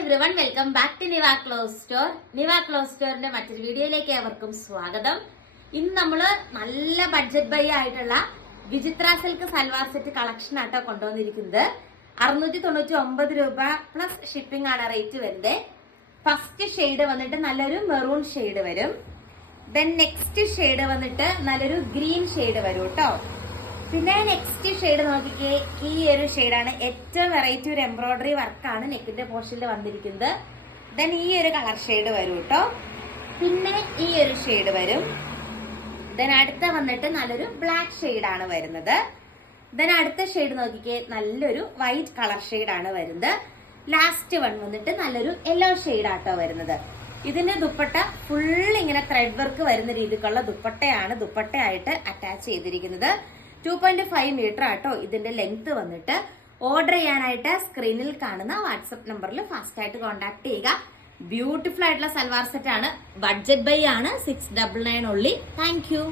Everyone, welcome back to Niva cloth store. Niva cloth സ്റ്റോറിന്റെ മറ്റൊരു വീഡിയോയിലേക്ക് ഏവർക്കും സ്വാഗതം. ഇന്ന് നമ്മള് നല്ല ബഡ്ജറ്റ് ബൈ ആയിട്ടുള്ള വിചിത്ര സിൽക്ക് സൽവാർ സെറ്റ് കളക്ഷൻ ആട്ടോ കൊണ്ടുവന്നിരിക്കുന്നത്. 699 രൂപ പ്ലസ് ഷിപ്പിംഗ് ആണ് റേറ്റ് വരുന്നത്. ഫസ്റ്റ് ഷെയ്ഡ് വന്നിട്ട് നല്ലൊരു മെറൂൺ ഷെയ്ഡ് വരും. ദെൻ നെക്സ്റ്റ് ഷെയ്ഡ് വന്നിട്ട് നല്ലൊരു ഗ്രീൻ ഷെയ്ഡ് വരും കേട്ടോ. പിന്നെ നെക്സ്റ്റ് ഷെയ്ഡ് നോക്കിക്കേ, ഈ ഒരു ഷെയ്ഡാണ്. ഏറ്റവും വെറൈറ്റി ഒരു എംബ്രോയിഡറി വർക്കാണ് നെക്കിന്റെ പോർഷനിൽ വന്നിരിക്കുന്നത്. ദെൻ ഈ ഒരു കളർ ഷെയ്ഡ് വരും കേട്ടോ. പിന്നെ ഈ ഒരു ഷെയ്ഡ് വരും. ദെൻ അടുത്ത വന്നിട്ട് നല്ലൊരു ബ്ലാക്ക് ഷെയ്ഡാണ് വരുന്നത്. ദെൻ അടുത്ത ഷെയ്ഡ് നോക്കിക്കേ, നല്ലൊരു വൈറ്റ് കളർ ഷെയ്ഡാണ് വരുന്നത്. ലാസ്റ്റ് വൺ വന്നിട്ട് നല്ലൊരു യെല്ലോ ഷെയ്ഡാട്ടോ വരുന്നത്. ഇതിന്റെ ദുപ്പട്ട ഫുൾ ഇങ്ങനെ ത്രെഡ് വർക്ക് വരുന്ന രീതിക്കുള്ള ദുപ്പട്ടയാണ് ദുപ്പട്ടയായിട്ട് അറ്റാച്ച് ചെയ്തിരിക്കുന്നത്. 2.5 മീറ്റർ ആട്ടോ ഇതിന്റെ ലെങ്ത് വന്നിട്ട്. ഓർഡർ ചെയ്യാനായിട്ട് സ്ക്രീനിൽ കാണുന്ന വാട്സ്ആപ്പ് നമ്പറിൽ ഫാസ്റ്റ് ആയിട്ട് കോൺടാക്ട് ചെയ്യുക. ബ്യൂട്ടിഫുൾ ആയിട്ടുള്ള സൽവാർ സെറ്റ് ആണ്. ബഡ്ജറ്റ് ബൈ ആണ്. 699 ഓൺലി. Thank you.